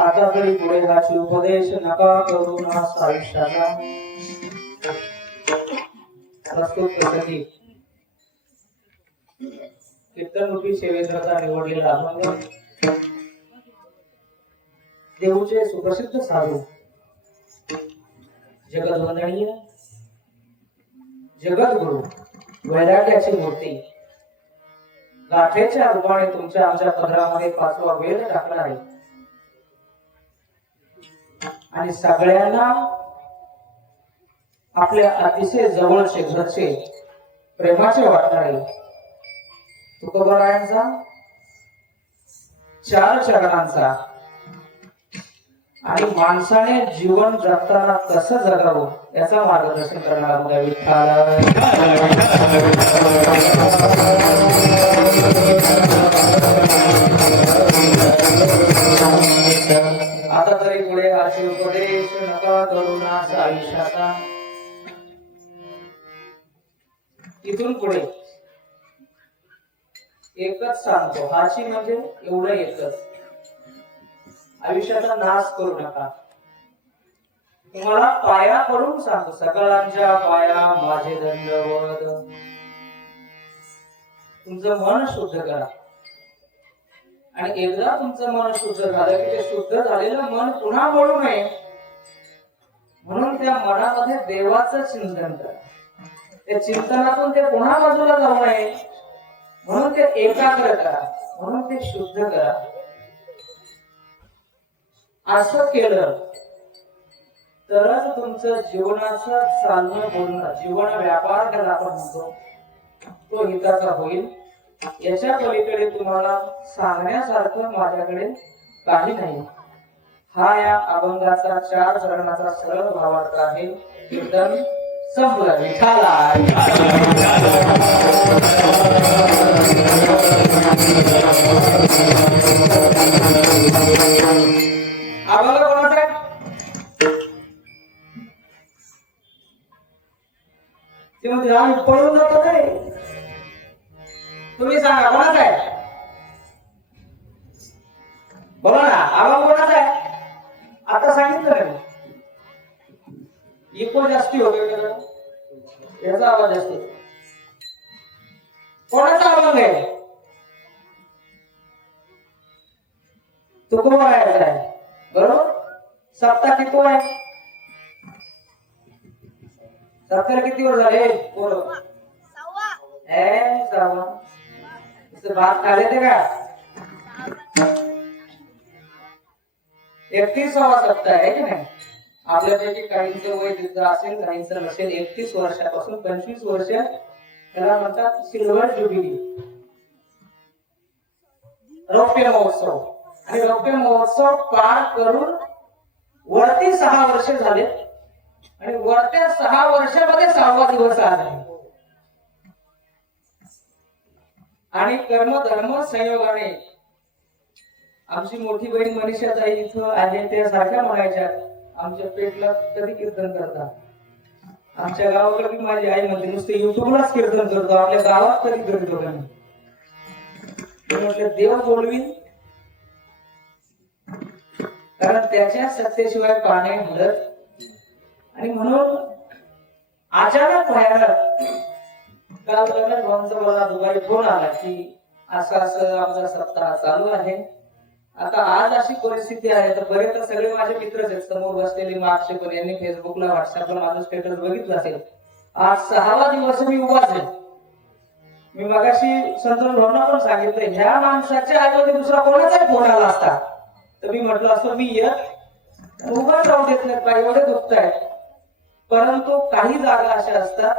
आता तरी पुढे हाची उपदेश नका करू ना आयुष्याला. प्रस्तुत प्रसंगी कीर्तन रूपी सेवेकरता निवडलेला अभंग देऊचे सुप्रसिद्ध साधू जगद्वंदनीय जगद्गुरु वैराग्याची मूर्ती गाठेच्या रूपाने तुमच्या आमच्या पदरामध्ये 5वा वेद टाकणार आहे आणि सगळ्यांना आपल्या अतिशय जवळचे घरचे प्रेमाचे वाटणार आहे. तुकोबारायांचा 4 चरणांचा आणि माणसाने जीवन जगताना कसं जगावं याचा मार्गदर्शन करणारा मुलगा विठ्ठल. आता तरी पुढे हाची उपदेश नका करू ना आयुष्याचा. इथून पुढे एकच सांगतो, हाची म्हणजे एवढं एकच, आयुष्याचा नाश करू नका. तुम्हाला पाया पडून सांगतो, सकळांच्या पाया माझे दंडवत. तुमचं मन शुद्ध करा आणि एकदा तुमचं मन शुद्ध झालं की ते शुद्ध झालेलं मन पुन्हा वळू नये म्हणून त्या मनामध्ये देवाचं चिंतन करा. त्या चिंतनातून ते पुन्हा बाजूला जाऊ नये म्हणून ते एकाग्र करा, म्हणून ते शुद्ध करा. असं केलं तरच तुमचं जीवनाचं चालणं बोलणं, जीवन व्यापार ज्याला आपण म्हणतो, तो हिताचा होईल. याच्या पलीकडे तुम्हाला सांगण्यासारखं माझ्याकडे काही नाही. हा या अभंगाचा 4 चरणाचा सरळ भावार्थ आहे. कीर्तन संपलं. विठाला अभंग कोणाचा आहे? ते म्हणते आम्ही पळून जातो काय? तुम्ही सांगा कोणाचा आहे? बोला ना, अभंग कोणाचा आहे? आता सांगितलं नाही. इको जास्ती होते याचा आवाज जास्त. कोणाचा अभंग आहे? तुकोबारायांचा आहे. बरोबर. सप्ताह किती आहे? सप्ताह किती वर झाले? बरोबर. 6वा. भात खाले ते का? 31वा सप्ताह आहे की नाही? आपल्यापैकी काहींचं वय तिथं असेल, काहींचं नसेल. 31 वर्षापासून 25 वर्ष त्याला म्हणतात सिल्वर जुबिली, रौप्य महोत्सव. आणि रौप्य महोत्सव पार करून वरती 6 वर्ष झाले आणि वरत्या 6 वर्षामध्ये 6वा दिवस आज आहे. आणि कर्म धर्म संयोगाने आमची मोठी बहीण मनीषा ताई इथं आहे, त्या सारख्या म्हणायच्या आमच्या पेटला कधी कीर्तन करता. आमच्या गावाकडे माझी आई म्हणते नुसते युट्यूबलाच कीर्तन करतो, आपल्या गावात कधी करतो का नाही. म्हटलं देव बोलवीन, कारण त्याच्या सत्तेशिवाय पाणी मिळत. आणि म्हणून अचानक भयानक काल रमेश भाऊंचा मला दुपारी फोन आला की असं असं आमचा सप्ताह चालू आहे. आता आज अशी परिस्थिती आहे, तर बरेच तर सगळे माझे मित्रच आहेत समोर बसलेले. मागचे पण यांनी फेसबुकला व्हॉट्सअपला माझं स्टेटस बघितलं असेल. आज 6वा दिवस मी उभाच आहे. मी मगाशी संतोष भाऊंना पण सांगितलं, ह्या माणसाच्या ऐवजी दुसरा कोणाचाही फोन आला असता तर मी म्हटलं असं मी येत उभा राहू देत नाही पाहिजे, एवढे दुखत आहेत. परंतु काही जागा अशा असतात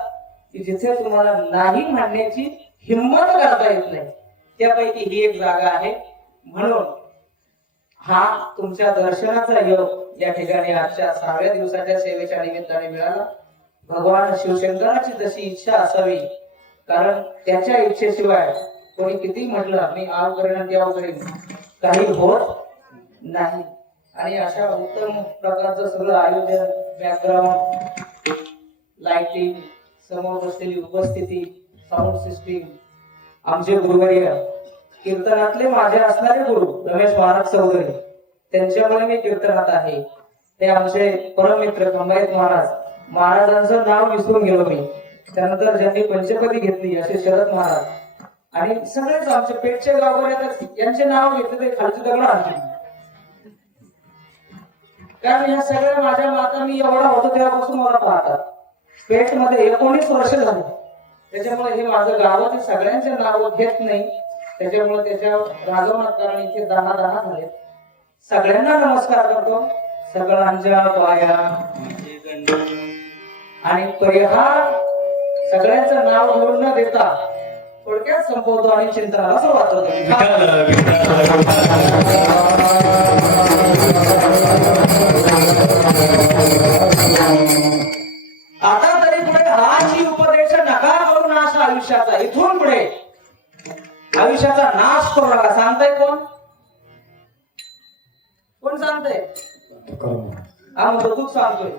की जिथे तुम्हाला नाही म्हणण्याची हिंमत करता येत नाही. त्यापैकी ही एक जागा आहे. म्हणून हा तुमच्या दर्शनाचा योग या ठिकाणी आजच्या 6व्या दिवसाच्या सेवेच्या निमित्ताने मिळाला. भगवान शिवशंकराची तशी इच्छा असावी, कारण त्याच्या इच्छेशिवाय कोणी किती म्हटलं मी आव करेन त्याव करेन, काही होत नाही. आणि अशा उत्तम प्रकारचं सगळं आयोजन, बॅकग्राऊंड, लाइटिंग, समोर बसलेली उपस्थिती, साऊंड सिस्टीम, आमचे गुरुवर्य कीर्तनातले माझे असणारे गुरु रमेश महाराज चौधरी, त्यांच्यामुळे मी कीर्तनात आहे. ते आमचे परममित्र खंबाईत महाराज, महाराजांचं नाव विसरून गेलो मी. त्यानंतर ज्यांनी पंचपदी घेतली असे शरद महाराज आणि सगळेच आमचे पेठचे गावकरी आहेत, यांचे नाव घेतले ते खालची दगड आणली. कारण या सगळ्या माझ्या माता मी एवढा होतो तेव्हापासून मला पाहतात. पेठ मध्ये 19 वर्ष झाली. त्याच्यामुळे हे माझं गावातील सगळ्यांचे नाव घेत नाही. त्याच्यामुळे त्याच्यावर रागवणार, कारण इथे 10 झाले. सगळ्यांना नमस्कार करतो, सगळ्यांच्या पाया आणि परिहार सगळ्यांचं नाव घेऊन न देता थोडक्यात संपवतो आणि चिंतनाला सुरुवात होतो. आता तरी पुढे हाची उपदेश नका करू नाश आयुष्याचा. इथून पुढे आयुष्याचा नाश करू नका. सांगताय कोण? कोण सांगताय? हा म्हणतो तूच सांगतोय.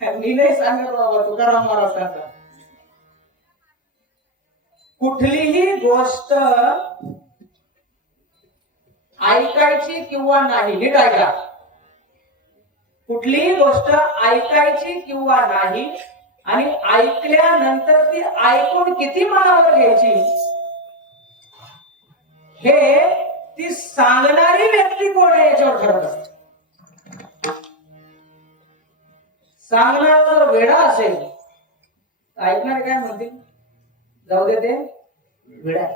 मी नाही सांगत बाबा, तुकाराम महाराज सांगतात. कुठलीही गोष्ट ऐकायची किंवा नाही, नीट ऐका. कुठलीही गोष्ट ऐकायची किंवा नाही आणि ऐकल्यानंतर ती ऐकून किती मनावर घ्यायची हे ती सांगणारी व्यक्ती कोण आहे याच्यावर ठरत असते. सांगणारा जर वेडा असेल, ऐकणारे काय म्हणतील, जाऊ दे ते वेडा.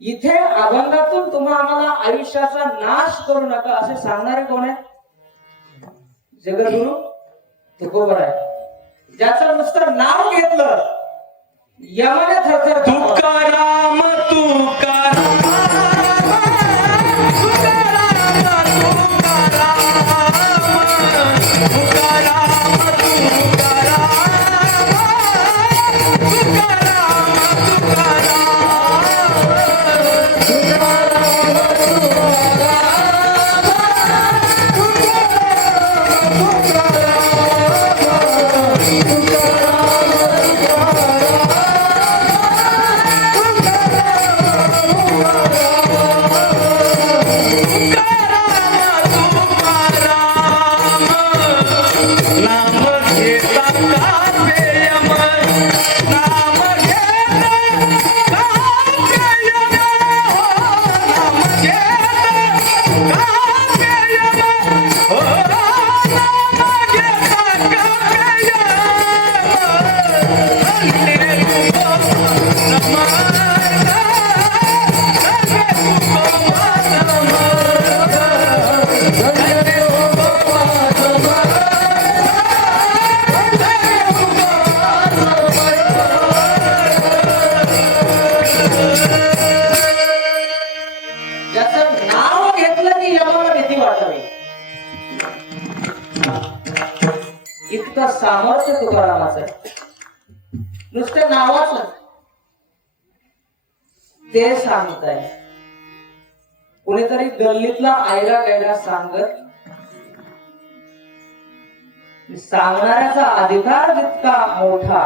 इथे अभंगातून तुम्हा आम्हाला आयुष्याचा नाश करू नका असे सांगणारे कोण आहे? जगद्गुरु तुकोबर आहे, ज्याचं नुसतं नाव घेतलं यमाने थरथर. तुकाराम तुकाराम इतकं सामर्थ्य तुकारामाचं. नुसतं नावाचं ते सांगताय. कुणीतरी गल्लीतला आयरा गायला सांगत, सांगणाऱ्याचा अधिकार जितका मोठा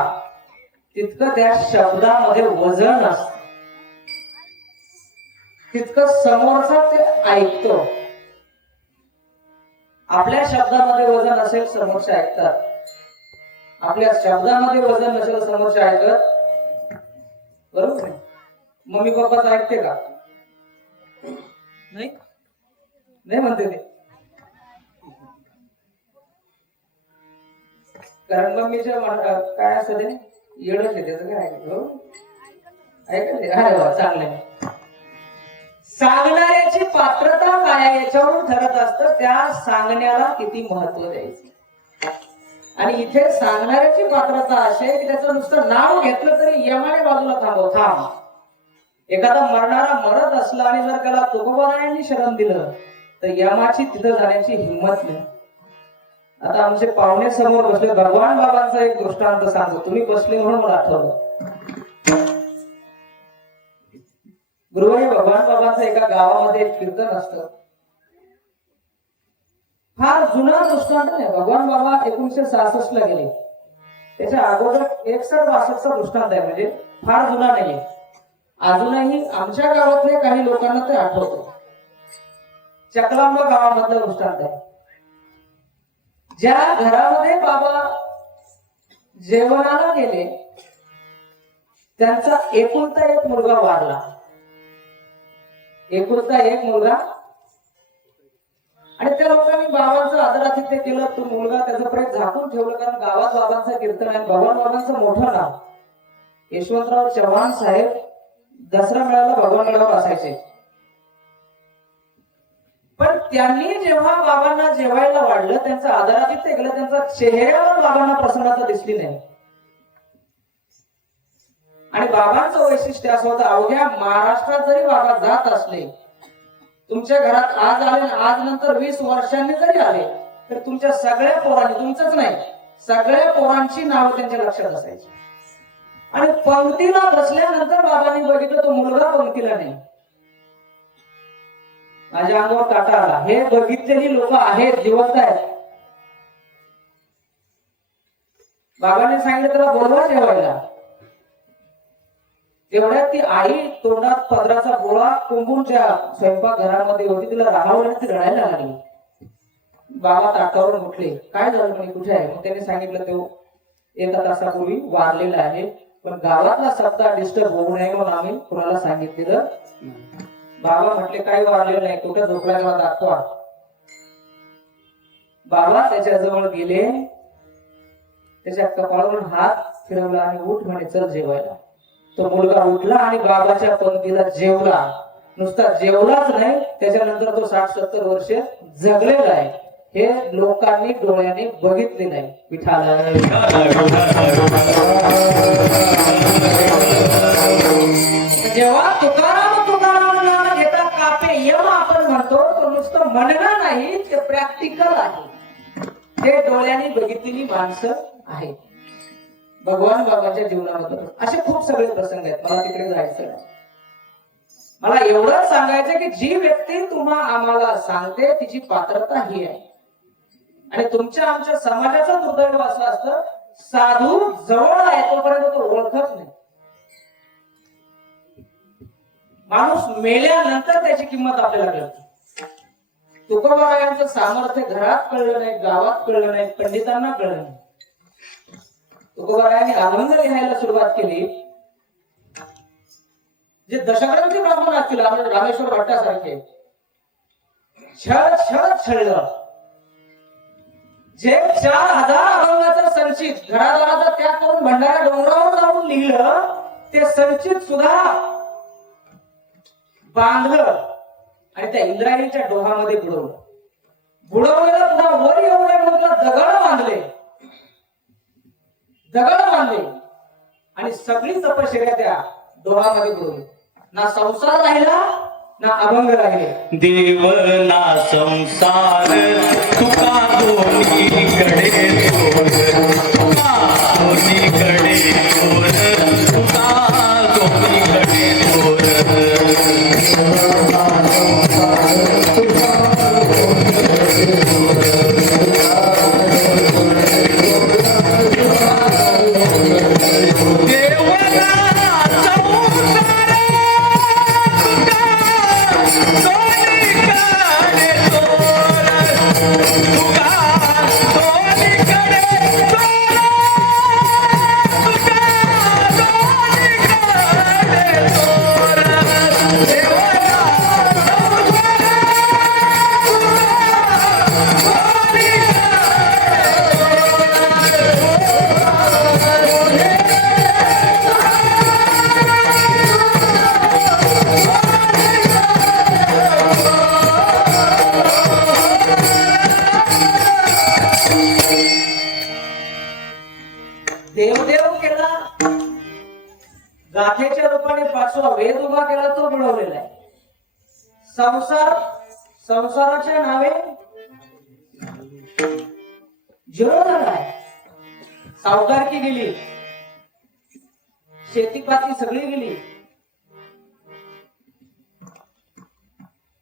तितकं त्या शब्दामध्ये वजन असत, तितकं समोरचा ते ऐकतो. आपल्या शब्दामध्ये वजन असेल समोरचे ऐकतात, आपल्या शब्दामध्ये वजन नसेल समोरचे ऐकत. बरोबर आहे? मम्मी पप्पाच ऐकते का? नाही नाही म्हणते ते. कारण मम्मीच्या काय असतं ते येडच आहे, त्याचं काय ऐकतो ऐकते. अरे चांगले. सांगणाऱ्याची पात्रता काय याच्यावरून ठरत असतं, त्या सांगण्याला किती महत्व द्यायचं. आणि इथे सांगणाऱ्याची पात्रता असे की त्याचं नुसतं नाव घेतलं तरी यमाने बाजूला थांब. एखादा मरणारा मरत असला आणि जर त्याला तुकोबारायांनी शरण दिलं तर यमाची तिथं जाण्याची हिंमत नाही. आता आमचे पाहुणे समोर बसले. भगवान बाबांचा एक दृष्टांत सांगतो, तुम्ही बसले म्हणून मला आठवलं. गुरुवारी भगवान बाबांचं एका गावामध्ये एक कीर्तन असतं. फार जुना दृष्टांत नाही. भगवान बाबा 1966 ला गेले. त्याच्या अगोदर 61-62चा दृष्टांत आहे, म्हणजे फार जुना नाहीये. अजूनही आमच्या गावातल्या काही लोकांना ते आठवतं. चकलांबा गावामधला दृष्टांत आहे. ज्या घरामध्ये बाबा जेवणाला गेले त्यांचा एकुलता एक मुलगा वारला. एकुलता एक मुलगा. आणि त्या लोकांनी बाबांचं आदरातिथ्य केलं. तो मुलगा त्याचं प्रेम झाकून ठेवलं, कारण गावात बाबांचं कीर्तन आहे. भगवान बाबांचं मोठं नाव यशवंतराव चव्हाण साहेब दसरा मेळाला भगवान मेळावा असायचे. पण त्यांनी जेव्हा बाबांना जेवायला वाढलं, त्यांचं आदरातिथ्य केलं, त्यांचा चेहऱ्यावर बाबांना प्रसन्नता दिसली नाही. आणि बाबांचं वैशिष्ट्य असं होतं, अवघ्या महाराष्ट्रात जरी बाबा जात असले, तुमच्या घरात आज आले, आज नंतर 20 वर्षांनी जरी आले, तर तुमच्या सगळ्या पोरांनी, तुमचंच नाही, सगळ्या पोरांची नावं त्यांच्या लक्षात असायची. आणि पंक्तीला बसल्यानंतर बाबांनी बघितलं तो मुलगा पंक्तीला नाही. माझ्या अंगावर काटा आला. हे बघितलेली लोक आहेत, जिवंत आहेत. बाबांनी सांगितलं त्याला बोलवा जेवायला. तेवढ्यात ती आई तोंडात पदराचा गोळा कोंबून त्या स्वयंपाक घरामध्ये होती. तिला राहावं, ती रडायला लागली. बाबा ताटावरून उठले. काय झालं म्हणे, कुठे आहे? मग त्याने सांगितलं तो 1 तासापूर्वी वारलेला आहे, पण गावातला सप्ताह डिस्टर्ब होऊ नये म्हणून आम्ही कुणाला सांगितलेलं. बाबा म्हटले काही वारलेलं नाही, कुठे झोपलाय मला दाखवा. बाबा त्याच्याजवळ गेले, त्याच्या कपाळावरून हात फिरवला आणि उठ म्हणे, चल जेवायला. तो मुलगा उठला आणि बाबाच्या पंक्तीला जेवला. नुसता जेवलाच नाही, त्याच्यानंतर तो 60-70 वर्ष जगलेला आहे. हे लोकांनी डोळ्याने बघितले नाही. विठाला जेव्हा तुकाराम तुकाराम नाम घेता कापे यम आपण म्हणतो, तो नुसतं म्हणणं नाही, ते प्रॅक्टिकल आहे. ते डोळ्यांनी बघितलेली माणसं आहेत भगवान बाबांच्या जीवनामध्ये. असे खूप सगळे प्रसंग आहेत. मला तिकडे जायचं नाही. मला एवढंच सांगायचं की जी व्यक्ती तुम्हा आम्हाला सांगते तिची पात्रता ही आहे. आणि तुमच्या आमच्या समाजाचं दुर्दैव असं असतं, साधू जवळ आहे तोपर्यंत तो ओळखत नाही. माणूस मेल्यानंतर त्याची किंमत आपल्याला कळते. तुकोबारायांचं सामर्थ्य घरात कळलं नाही, गावात कळलं नाही, पंडितांना कळलं नाही. तुकोबारायांनी अभंग लिहायला सुरुवात केली. जे दशग्रंथी ब्राह्मण असतील, रामेश्वर भट्टासारखे, छळ छळ छळलं. जे 4000 अभंगाचं संचित घरादाराचा त्याग करून भंडारा डोंगरावर जाऊन लिहिलं, ते संचित सुद्धा बांधलं आणि त्या इंद्रायणीच्या डोहामध्ये बुडवलं. बुडवलेलं पुन्हा वर येऊ नये म्हणून दगड बांधले आणि सगळी तपश्चर्या त्या डोहामध्ये बुडवली. ना संसार राहिला, ना अभंग राहिले. देव ना संसार तुका दोन्हीकडे चोर, तुका दोन्हीकडे चोर, तुका दोन्हीकडे चोर. देवदेव केला, गाथेच्या रूपाने 5वा वेद उभा केला, तो मिळवलेला आहे. संसाराच्या नावे झिरो झाला आहे. सावकारकी गेली, शेतीपाती सगळी गेली,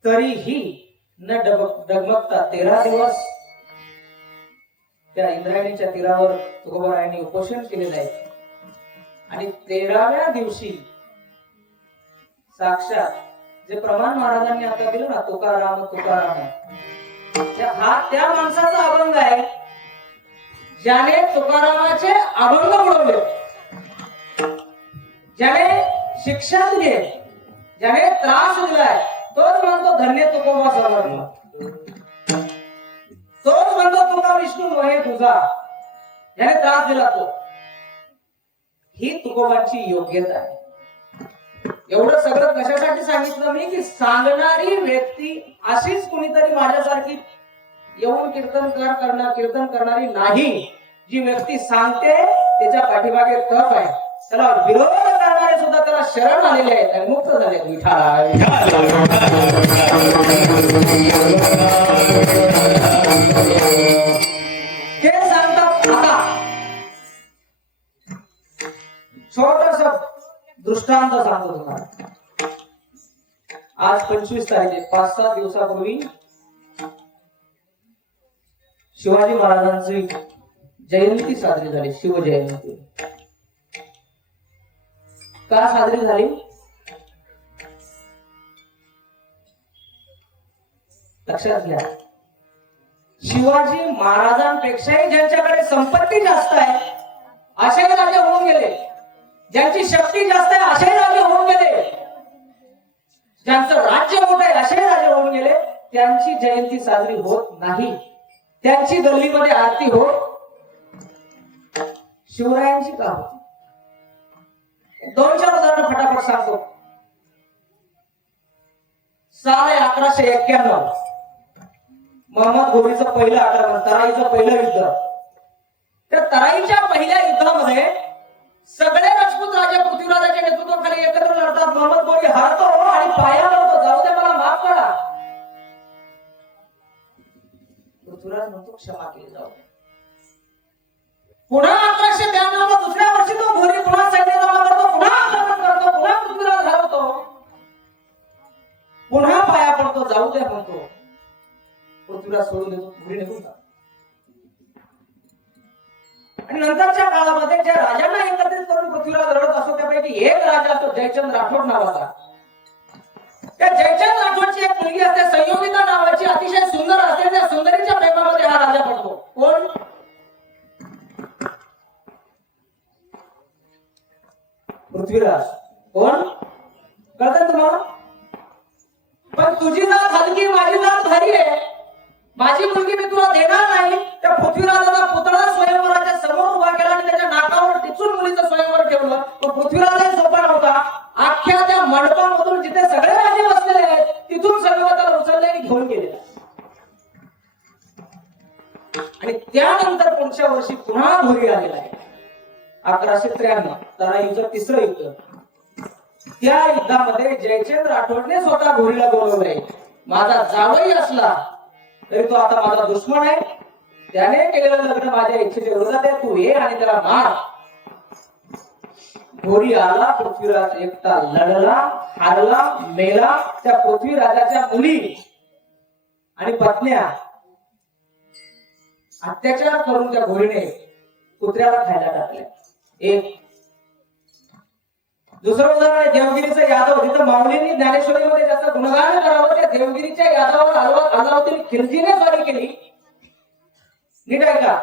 तरीही न डगमगता 13 दिवस त्या इंद्रायणीच्या तीरावर तुकोबारायांनी उपोषण केलेलं आहे. आणि 13व्या दिवशी साक्षात जे प्रमाण महाराजांनी आता दिलं ना, तुकाराम तुकाराम, हा त्या माणसाचा अभंग आहे ज्याने तुकारामाचे अभंग मिळवले, ज्याने शिक्षा दिली, ज्याने त्रास दिलाय, तोच म्हणतो धन्य तुकोबा समर्थ, तोच म्हणतो तुका विष्णू मोहे तुझा, ज्याने त्रास दिला तो. ही तुकोबांची योग्यता आहे. एवढं सगळं कशासाठी सांगितलं मी, की सांगणारी व्यक्ती अशीच कुणीतरी माझ्यासारखी येऊन कीर्तन करणारी नाही. जी व्यक्ती सांगते त्याच्या पाठीमागे तप आहे, त्याला विरोध करणारे सुद्धा त्याला शरण आलेले आहेत आणि मुक्त झाले. ते सांगतात. आता छोटस दृष्टांत सांगतो तुम्हाला. आज 25 तारीख, 5-7 दिवसापूर्वी शिवाजी महाराजांची जयंती साजरी झाली, शिवजयंती. का साजरी झाली? लक्षात घ्या, शिवाजी महाराजांपेक्षाही ज्यांच्याकडे संपत्ती जास्त आहे असे राजे होऊन गेले, ज्यांची शक्ती जास्त आहे असे राजे होऊन गेले, ज्यांचं राज्य मोठं आहे असे राजे होऊन गेले, त्यांची जयंती साजरी होत नाही, त्यांची गल्लीमध्ये आरती होत. शिवरायांची का होती? 2-4 उदाहरण फटाफट सांगतो. साल 1191, मोहम्मद घोरीचं पहिलं आक्रमण, तराईचं पहिलं युद्ध. त्या तराईच्या पहिल्या युद्धामध्ये सगळे राजपूत राजे पृथ्वीराजाच्या नेतृत्वाखाली एकत्र लढतात. मोहम्मद घोरी हारतो आणि पाया पडतो, जाऊ दे मला माफ करा. पृथ्वीराज म्हणतो क्षमा केली जाऊ. पुन्हा 1192 दुसऱ्या वर्षी तो घोरी पुन्हा सैन्य जमा करतो, पुन्हा आक्रमण करतो, पुन्हा पृथ्वीराज हरवतो, पुन्हा पाया पडतो, जाऊ दे म्हणतो. पृथ्वीराज सोडून देतो, घोरी निघून जातो. आणि नंतरच्या काळामध्ये ज्या राजांना एकत्रित करून पृथ्वीराज लढत असतो त्यापैकी एक राजा असतो जयचंद राठोड नावाचा. त्या जयचंद राठोडची एक मुलगी असते संयोगिता नावाची, अतिशय सुंदर असते. त्या सुंदरीच्या प्रेमामध्ये हा राजा पडतो. कोण? पृथ्वीराज. कोण? कळतं तुम्हाला? पण तुझी जात हलकी, माझी जात भारी आहे, माझी मुलगी मी तुला देणार नाही. त्या पृथ्वीराजाचा पुतळा स्वयंवराच्या समोर उभा केला आणि त्याच्या नाकावर टिचून मुलीचं स्वयंवर ठेवलं. तो पृथ्वीराजही सोपा नव्हता. अख्ख्या त्या मंडपामधून जिथे सगळे राजे बसलेले आहेत तिथून स्वयंवराला उचलले आणि घेऊन गेले. आणि त्यानंतर पुढच्या वर्षी पुन्हा घोरी आलेला आहे. 1193 तराईचं तिसरं युद्ध. त्या युद्धामध्ये जयचंद राठोडने स्वतः घोरीला बोलवलंय. माझा जावई असला तरी तो आता माझा दुश्मन आहे, त्याने केलेलं लग्न माझ्या इच्छेच्या विरोधात आहे, तू ये आणि त्याला मार. घोरी आला, पृथ्वीराज एकटा लढला, हारला, मेला. त्या पृथ्वीराजाच्या मुली आणि पत्न्या अत्याचार करून त्या घोरीने कुत्र्याला खायला टाकल्या. एक दुसरं उदाहरण आहे देवगिरीचा यादव. जिथं माऊलींनी ज्ञानेश्वरीमध्ये जास्त गुणगान करावं त्या देवगिरीच्या यादवावर अलाउद्दीन खिलजीने स्वारी केली. नीट आहे का?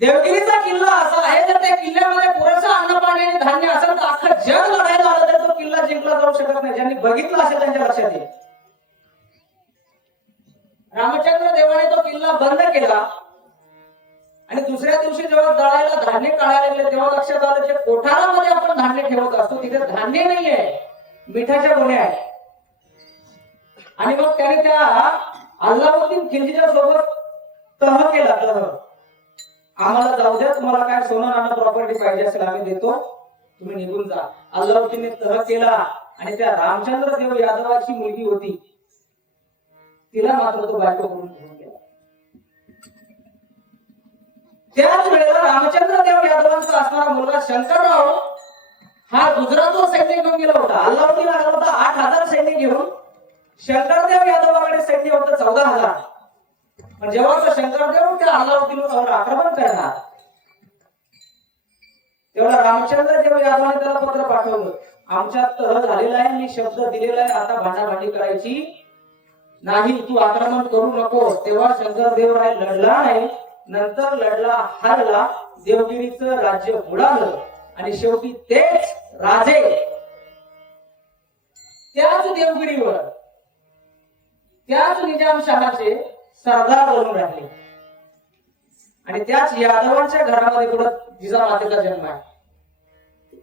देवगिरीचा किल्ला असा आहे जर त्या किल्ल्यामध्ये पुरेसं अन्न पाणी आणि धान्य असेल तर अख्खं जग लढायला आलं तर तो किल्ला जिंकला जाऊ शकत नाही. ज्यांनी बघितलं असेल त्यांच्या लक्षात येईल. रामचंद्र देवाने तो किल्ला बंद केला आणि दुसऱ्या दिवशी जेव्हा दळायला धान्य काढायला लागले तेव्हा लक्षात आलं जे कोठारामध्ये आपण धान्य ठेवत असतो तिथे धान्य नाहीये, मिठाच्या गोण्या आहेत. आणि मग त्याने त्या अल्लाउद्दीन खिलजीच्या सोबत तह केला. तह, आम्हाला जाऊ द्या, तुम्हाला काय सोनं नाणं प्रॉपर्टी पाहिजे असेल आम्ही देतो, तुम्ही निघून जा. अल्लाउद्दीनने तह केला आणि त्या रामचंद्र देव यादवाची मुलगी होती तिला मात्र तो बायको करून घेऊन गेला. त्याच वेळेला रामचंद्र देव यादवांचा असणारा मुलगा शंकरराव हा गुजरातवर सैन्य घेऊन गेला होता. अल्लाउद्दीन आला होता 8000 सैन्य घेऊन. शंकरदेव यादवाकडे सैन्य होतं 14000. पण जेव्हा तो शंकरदेव त्या अल्लाउद्दीन यादवांवर आक्रमण करणार. तेवढा रामचंद्र देव यादवाने त्याला पत्र पाठवलं, आमच्यात तह झालेला आहे, मी शब्द दिलेला आहे, आता भांडाभांडी करायची नाही, तू आक्रमण करू नको. तेव्हा शंकरदेवराय लढला नाही, नंतर लढला, हारला, देवगिरीचं राज्य बुडालं आणि शेवटी तेच राजे त्याच देवगिरीवर त्याच निजामशहाचे सरदार बनून राहिले. आणि त्याच यादवांच्या घरामध्ये पुढे जिजामातेचा जन्म आहे.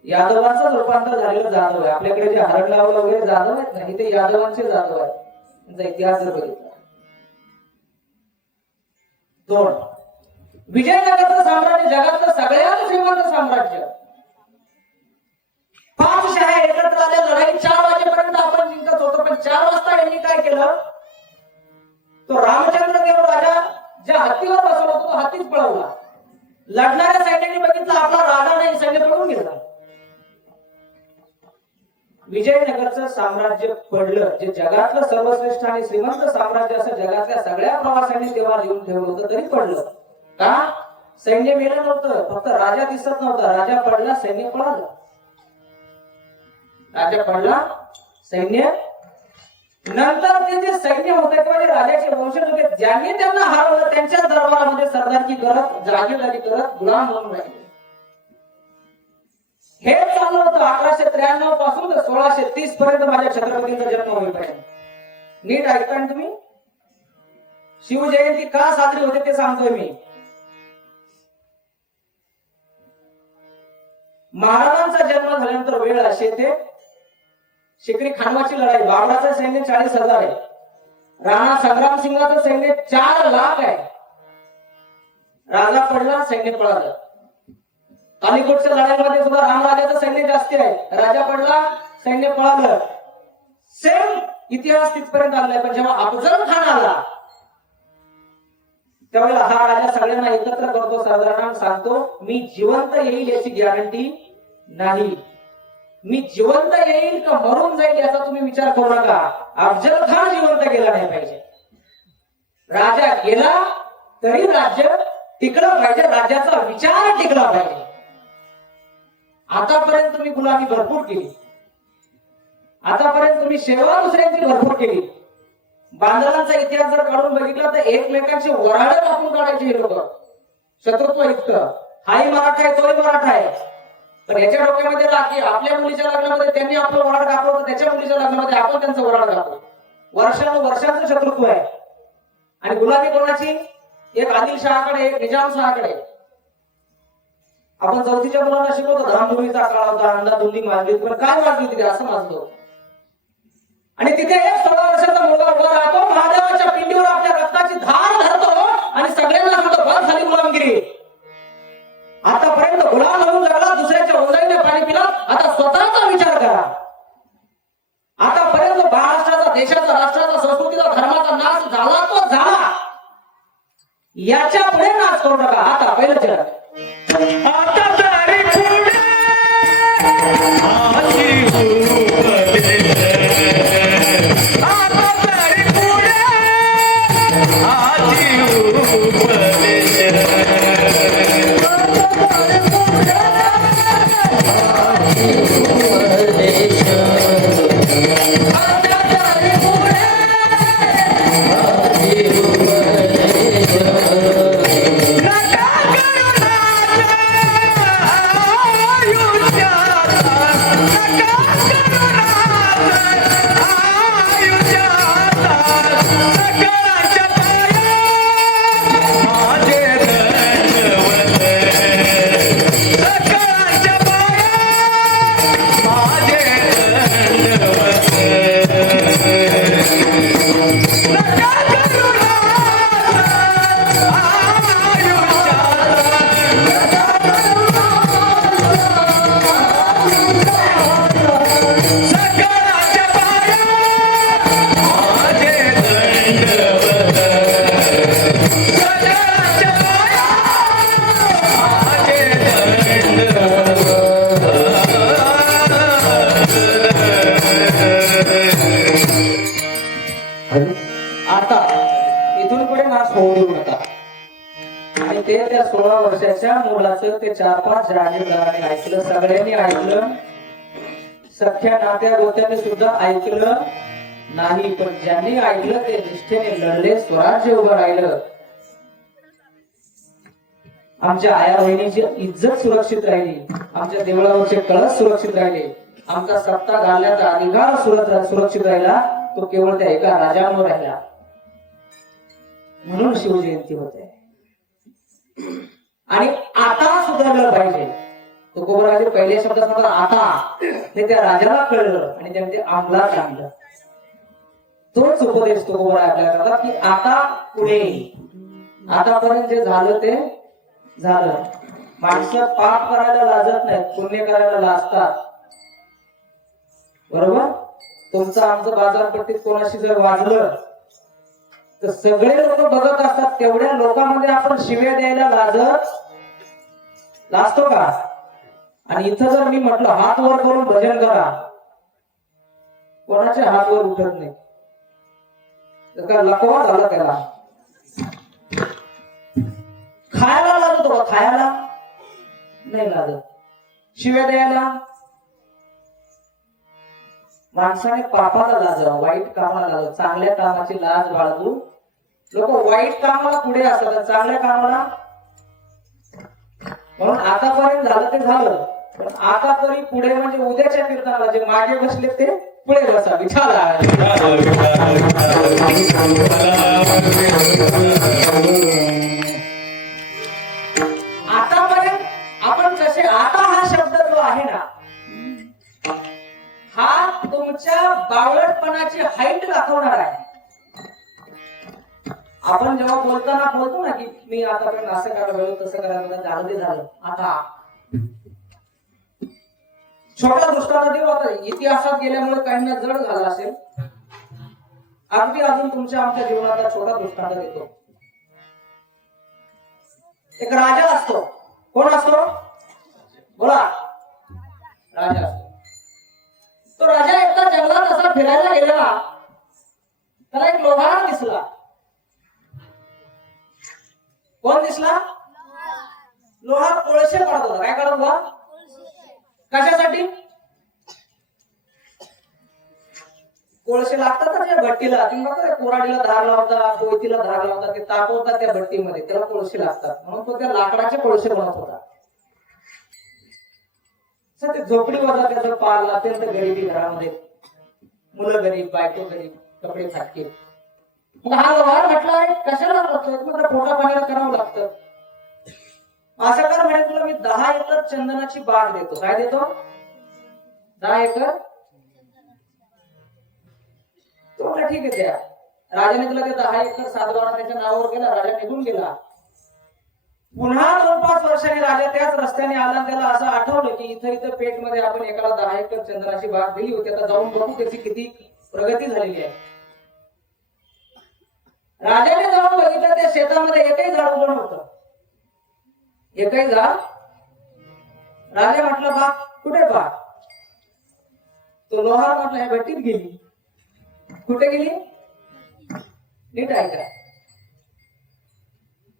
यादवांचं रूपांतर झालेलं जाधव आहे. आपल्याकडे जे हरणगावला वगैरे जाधव आहेत ना, इथे यादवांचे जाधव आहेत. त्यांचा इतिहास जर बघितला. 2. विजयनगरचं साम्राज्य जगातलं सगळ्यात श्रीमंत साम्राज्य. 5 शहा एकत्र आल्या, लढाई 4 वाजेपर्यंत आपण जिंकत होतो, पण 4 वाजता यांनी काय केलं, तो रामचंद्र देव राजा ज्या हत्तीवर बसवला होता तो हत्तीच पळवला. लढणाऱ्या सैन्याने बघितलं आपला राजा नाही, सैन्य पळून गेला. विजयनगरचं साम्राज्य पडलं, जे जगातलं सर्वश्रेष्ठ आणि श्रीमंत साम्राज्य असं जगातल्या सगळ्या प्रवाशांनी तेव्हा लिहून ठेवलं होतं, तरी पडलं. का? सैन्य मेलं नव्हतं, फक्त राजा दिसत नव्हता. राजा पडला, सैन्य पळालं. राजा पडला, सैन्य. नंतर ते जे सैन्य होते किंवा जे राजाचे वंशज होते, ज्यांनी त्यांना हरवलं त्यांच्या दरबारामध्ये सरदारकी करत, जागीरदारी करत, गुलाम म्हणून राहिले. हे चालू होतं 1193 पासून तर 1630 पर्यंत माझ्या छत्रपतींचा जन्म होईपर्यंत. नीट ऐकता ना तुम्ही? शिवजयंती का साजरी होते ते सांगतोय मी. महाराजांचा जन्म झाल्यानंतर वेळ अशी येते, शिकरी खानवाची लढाई, बाबराचं सैन्य 40,000 आहे, राणा संग्राम सिंगाचं सैन्य 4 लाख आहे. राजा पडला, सैन्य पळालं. अलीकडच्या लढाईमध्ये सुद्धा रामराजाचं सैन्य जास्त आहे, राजा पडला, सैन्य पळालं. सेम इतिहास तिथपर्यंत आलाय. पण जेव्हा अफजल खान आला त्यावेळेला हा राजा सगळ्यांना एकत्र करतो, सरदारांना सांगतो, मी जिवंत येईल याची गॅरंटी नाही, मी जिवंत येईल का मरून जाईल याचा तुम्ही विचार करू नका. अफजल खान जिवंत गेला नाही पाहिजे. राजा गेला तरी राज्य टिकलं पाहिजे, राज्याचा विचार टिकला पाहिजे. आतापर्यंत तुम्ही गुलामी भरपूर केली, आतापर्यंत तुम्ही सेवा दुसऱ्यांची भरपूर केली. बांधवांचा इतिहास जर काढून बघितला तर एकमेकांचे वराडे कापून काढायचे हे लोक, शत्रुत्व इतकं. हाही मराठा आहे, तोही मराठा आहे. पण याच्या डोक्यामध्ये की आपल्या मुलीच्या लग्नामध्ये त्यांनी आपलं वराड कापलं, तर त्याच्या मुलीच्या लग्नामध्ये आपण त्यांचं वराड कापलं. वर्षानुवर्षांचं शत्रुत्व आहे. आणि गुलामी कोणाची? एक आदिलशहाकडे, एक निजामशहाकडे. आपण चौथीच्या मुलांना शिकवतो धामधुमीचा काळ होता, अंधाधुंदी माजली होती, पण काय माजली होती असं माजतो. आणि तिथे एक 16 वर्षाचा मुलगा उभा राहतो, महादेवाच्या पिंडीवर आपल्या रक्ताची धार धरतो आणि सगळ्यांना सांगतो, बस झाली गुलामगिरी. आतापर्यंत गुलाम म्हणून जगला, दुसऱ्याच्या ओंजळीने पाणी पिला, आता स्वतःचा विचार करा. आतापर्यंत महाराष्ट्राचा, देशाचा, राष्ट्राचा, संस्कृतीचा, धर्माचा नाश झाला तो झाला. याच्या पुढे नाश करू नका. आता पहिलं चरण. आता तरी पुढे आजी उपदेश, आता तरी पुढे आजी उपदेश, नका करू 16 वर्षाच्या मुलाचं ते 4-5 जागीरदारांनी ऐकलं, सगळ्यांनी ऐकलं, सख्या नात्या गोत्याने सुद्धा ऐकलं नाही. पण ज्यांनी ऐकलं ते निष्ठेने लढले, स्वराज्य उभं राहिलं. आमच्या आया बहिणीची इज्जत सुरक्षित राहिली, आमच्या देवळावरचे कळस सुरक्षित राहिले, आमचा सत्ता घालण्याचा अधिकार सुरक्षित राहिला. तो केवळ त्या एका राजामुळे राहिला. म्हणून शिवजयंती होते. आणि आता सुधारलं पाहिजे. तुकोबराचे पहिले शब्द सांगतात आता, ते त्या राजाला कळलं आणि त्याने ते अंमलात आणलं. तोच उपदेश तुकोबरा आपल्याला करतात की आता पुढे, आतापर्यंत जे झालं ते झालं. माणसं पाप करायला लाजत नाहीत, पुण्य करायला लाजतात. बरोबर. तुमचं आमचं बाजारपट्टीत कोणाशी जर वाजलं तर सगळे लोक बघत असतात. तेवढ्या लोकांमध्ये आपण शिव्या द्यायला लाजतो का? आणि इथं जर मी म्हटलं हात वर करून भजन करा, कोणाचे हात वर उठत नाही. का लकवा झाला त्याला. खायला लाजतो, खायला नाही लाजत. शिव्या द्यायला माणसाने पापाला लाजावं, वाईट कामाला लाजावं. चांगल्या कामाची लाज बाळगून लोक वाईट कामाला पुढे असतात, चांगल्या कामाला. म्हणून आतापर्यंत झालं ते झालं, पण आता तरी पुढे म्हणजे उद्याच्या कीर्तनाला जे मागे बसले ते पुढे बसा. विठाला आतापर्यंत आपण जसे, आता हा शब्द जो आहे ना, हा तुमच्या बावळटपणाची हाईट दाखवणार आहे. आपण जेव्हा बोलतो ना की मी आतापर्यंत असं करायला तसं करायला झालं ते झालं. आता छोटा दृष्टांत देऊ. आता इतिहासात गेल्यामुळे काहींना जड झाला असेल. अगदी अजून तुमच्या आमच्या जीवनाचा छोटा दृष्टांत देतो. एक राजा असतो. कोण असतो? बोला. राजा असतो. तो राजा एकदा जंगलात असा फिरायला गेलेला, त्याला एक लोहार दिसला. कोण दिसला? लोहार कोळसे काढत होता. काय काढत होता? कशासाठी? कोळसे लागतात ना त्या भट्टीला. तुम्ही कोराडीला धार लावता, कोयतीला धार लावता, ते तापवतात त्या भट्टीमध्ये, त्याला कोळसे लागतात. म्हणून तो त्या लाकडाचे कोळसे बनवत होता. ते झोपडी होता, त्याचं पाल, अत्यंत गरिबी घरामध्ये, मुलं गरीब, बायको गरीब, कपडे फाटके. मग हा लोहार म्हटला कशाला लागतोय? म्हटलं पोटा पाण्याला करावं लागतं. असं कर म्हणे, तुला मी 10 एकर चंदनाची बाग देतो. काय देतो? 10 एकर. तो म्हटलं ठीक आहे द्या. राजाने तुला ते 10 एकर सातबारा त्याच्या नावावर गेला. राजा निघून गेला. पुन्हा 2-5 वर्षांनी राजा त्याच रस्त्याने आला. त्याला असं आठवलं की इथं पेठमध्ये आपण एकाला 10 एकर चंदनाची बाग दिली होती. आता जाऊन बघू त्याची किती प्रगती झालेली आहे. राजाने जाऊन बघितलं त्या शेतामध्ये एकही झाड उभं नव्हतं. एकही झाड. राजा म्हटलं बाग कुठे? बाग. तो लोहार म्हटलं ह्या भट्टीत गेली. कुठे गेली? नीट ऐका.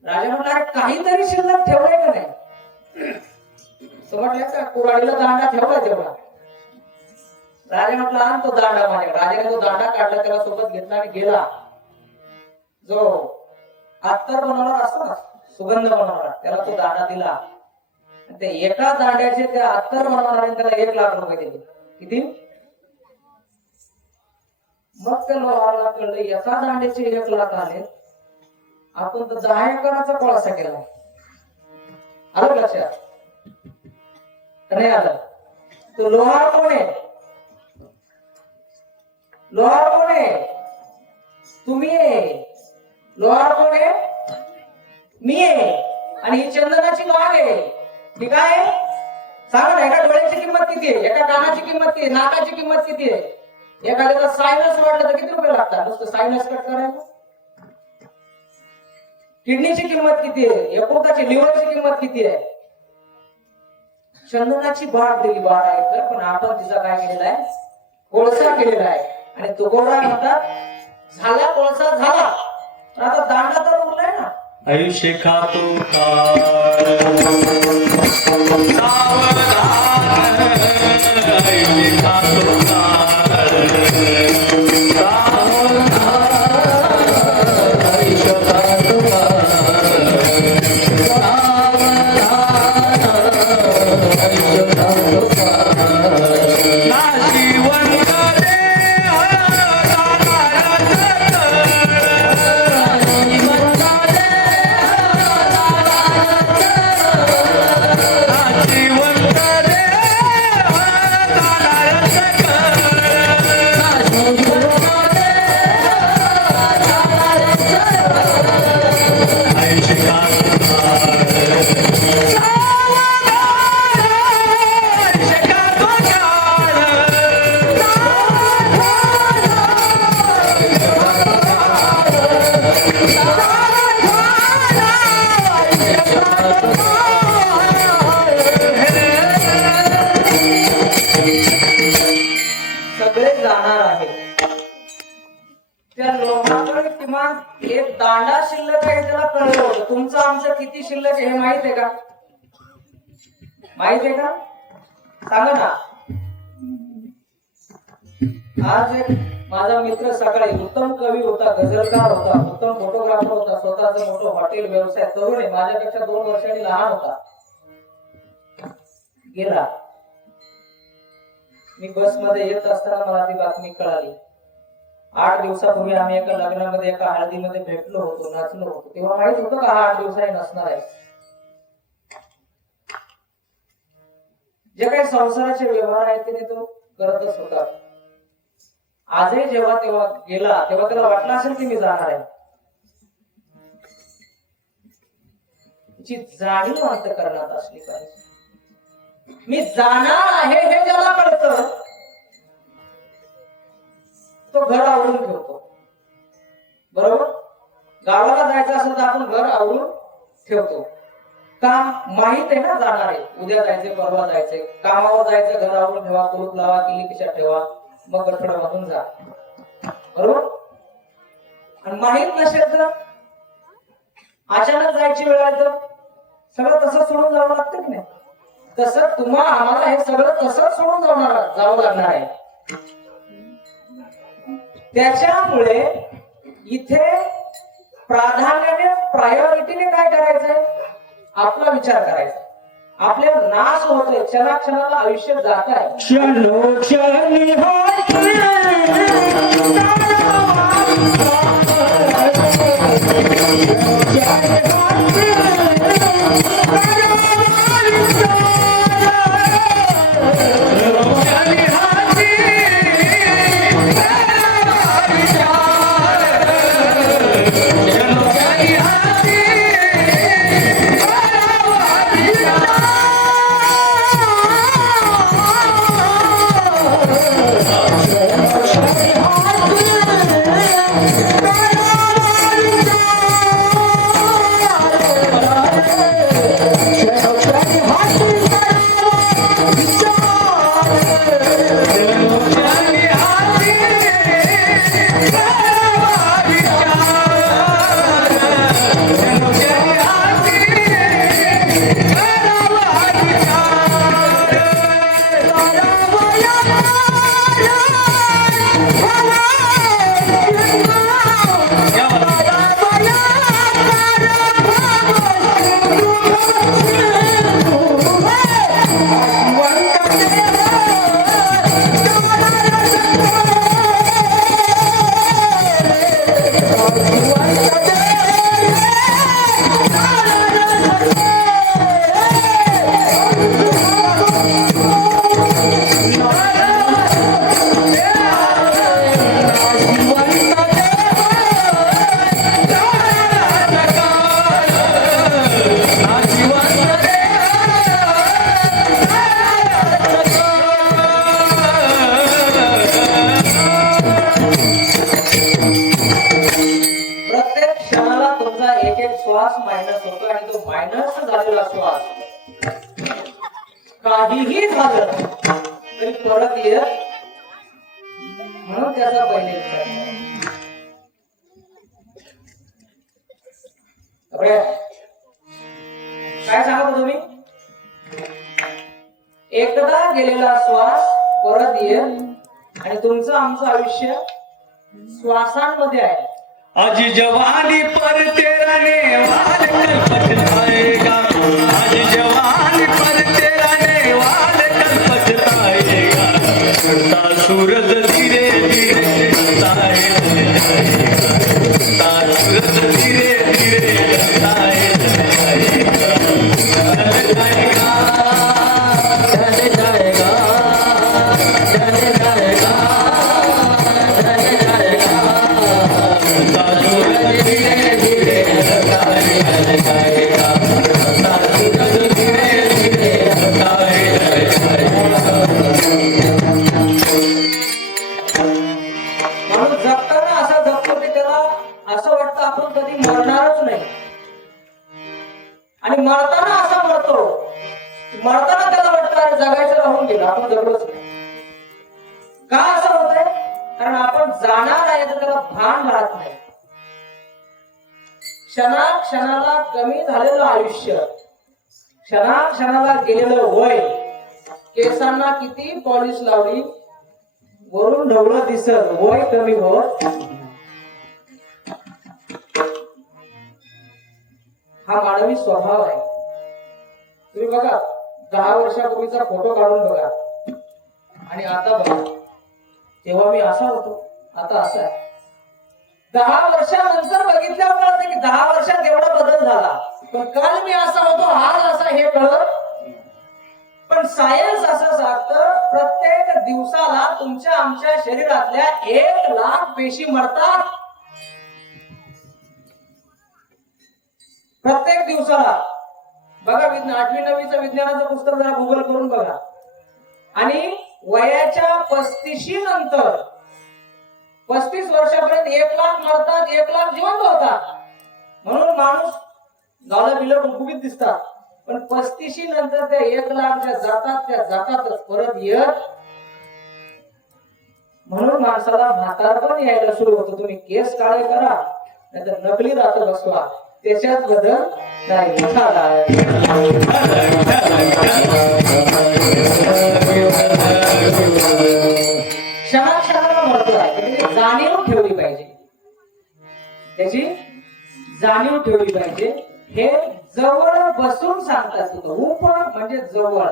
राजा म्हटला काहीतरी शिल्लक ठेवलाय का नाही? तो म्हटलं का कुऱ्हाडीला दांडा ठेवला तेवढा. राजा म्हटला आण तो दांडा माझ्या. राजाने तो दांडा काढला, त्याला सोबत घेतला आणि गेला. जो अत्तर बनवणार असतो ना, सुगंध बनवणार, त्याला तो दांडा दिला. ते एका दांड्याचे त्या अत्तर बनवणाऱ्याने त्याला 1 लाख रुपये दिले. किती? मग त्या लोहाराला कळलं एका दांड्याचे 1 लाख आले. आपण तर 10 एकराचा कोळसा केला. आलं लक्षात? नाही आलं? तो लोहार कोण आहे? लोहार कोण आहे? तुम्ही आहे. लोहार कोण आहे? मी आहे. आणि ही चंदनाची बाग आहे. ठीक आहे? सांगा ना, एका डोळ्याची किंमत किती आहे? एका कानाची किंमत किती आहे? नाकाची किंमत किती आहे? एखाद्याला सायनस वाढलं तर किती रुपये लागतात? नुसतं सायनस कट करायला. किडनीची किंमत किती आहे? यकृताची, लिव्हरची किंमत किती आहे? चंदनाची बाग दिली 12 एकर, पण आपण तिचा काय केलेला आहे? कोळसा केलेला आहे. आणि तुकोबरा म्हणतात झाला कोळसा झाला, आता दांडा तर उरलाय ना. आयुष्य खातो काळ सावधान आयुष्य खातो काळ नाशिवंत देह नाशिवंत आयुष्य खातो सगळे जाणार आहे. त्या लोकांकडे किमान एक दांडा शिल्लक आहे त्याला कळलं होतं. तुमचं आमचं किती शिल्लक आहे हे माहित आहे का? माहित आहे का? सांगा ना. आज एक माझा मित्र सकाळी उत्तम कवी होता, गझलकार होता, उत्तम फोटोग्राफर होता, स्वतःचं मोठं हॉटेल व्यवसाय, तरुण आहे, माझ्यापेक्षा 2 वर्षांनी लहान होता, गेला. मी बस मध्ये येत असताना मला ती बातमी कळाली. 8 दिवसापूर्वी आम्ही एका लग्नामध्ये एका हळदीमध्ये भेटलो होतो, नाचलो होतो. तेव्हा माहित होतं का 8 दिवसांनी नसणार आहे. जे काही संसाराचे व्यवहार आहेत ते तो करतच होता. आजही जेव्हा तेव्हा गेला तेव्हा त्याला वाटलं असेल की मी जाणार आहे. त्याची जाणीव अंतःकरणात असली पाहिजे. मी जाणार आहे हे ज्याला कळतं तो घर आवरून ठेवतो. बरोबर? गावाला जायचं असेल तर आपण घर आवरून ठेवतो. का? माहित आहे ना जाणार आहे, उद्या जायचंय, परवा जायचंय, कामावर जायचं, घर आवरून ठेवा, कुलूप लावा, किल्ली खिशात ठेवा, मग गडफड मधून जा. बरोबर? आणि माहित नसेल तर अचानक जायची वेळ आली तर सगळं तसं सोडून जावं लागतं की नाही? तसं तुम्हाला आम्हाला हे सगळं तसंच सोडून जावं लागणार आहे. त्याच्यामुळे इथे प्राधान्याने, प्रायोरिटीने काय करायचंय? आपला विचार करायचा. आपले नाश होतोय, क्षणाक्षणाला आयुष्य जात आहे. क्षणोक्षणी श्वास मायनस होतो आणि तो मायनस झालेला श्वास काहीही झालं तरी परत येत, म्हणून त्याचा पहिले विचार पुढे काय सांगत तुम्ही? एकदा गेलेला श्वास परत येईल आणि तुमचं आमचं आयुष्य श्वासांमध्ये आहे. आज जवानी पर तेरा नेवाल कल पछताएगा, आज जवानी पर तेरा नेवाल कल पछताएगा, उड़ता सूरज धीरे धीरे ढलता है, उड़ता सूरज धीरे धीरे ढलता है, ढल जाएगा, ढल जाएगा, ढल जाएगा, ढल जाएगा, उड़ता सूरज धीरे धीरे ढलता है, ढल जाएगा, उड़ता सूरज धीरे धीरे ढलता है, ढल जाएगा. म्हणून जगताना असं जगतो की त्याला असं वाटतं आपण कधी मरणारच नाही, आणि मरताना असं मरतो, मरताना त्याला वाटतं अरे जगायचं राहून गेलं, आपण जगलोच नाही. का असं होतंय? कारण आपण जाणार आहे तर त्याला भान राहत नाही. क्षणाला कमी झालेलं आयुष्य, क्षणाला गेलेलं वय, केसांना किती पॉलिश लावली, वरून ढवळं दिसत, वय कमी होत. हा मानवी स्वभाव आहे. तुम्ही बघा 10 वर्षापूर्वीचा फोटो काढून बघा आणि आता बघा. तेव्हा मी असा होतो, आता असा आहे. 10 वर्षानंतर बघितल्यावर कळतं की 10 वर्षात एवढा बदल झाला, पण काल मी असा होतो आज असा हे कळत. पण सायन्स असं सांगतं प्रत्येक दिवसाला तुमच्या आमच्या शरीरातल्या 1 लाख पेशी मरतात. प्रत्येक दिवसाला. बघा 8वी 9वीचं विज्ञानाचं पुस्तक जरा गुगल करून बघा. आणि वयाच्या 35 नंतर 35 वर्षापर्यंत 1 लाख मरतात, 1 लाख जिवंत होतात. म्हणून माणूस गावला बिलं गुबगुबीत दिसतात, पण 35 नंतर त्या 1 लाख ज्या जातातच परत येत. म्हणून माणसाला म्हातारपण यायला सुरू होतं. तुम्ही केस काळे करा नाहीतर नकली दात बसवा, त्याच्यात बदल नाही. क्षणाला महत्व आहे, त्याची जाणीव ठेवली पाहिजे, त्याची जाणीव ठेवली पाहिजे. हे जवळ बसून सांगतात. उप म्हणजे जवळ,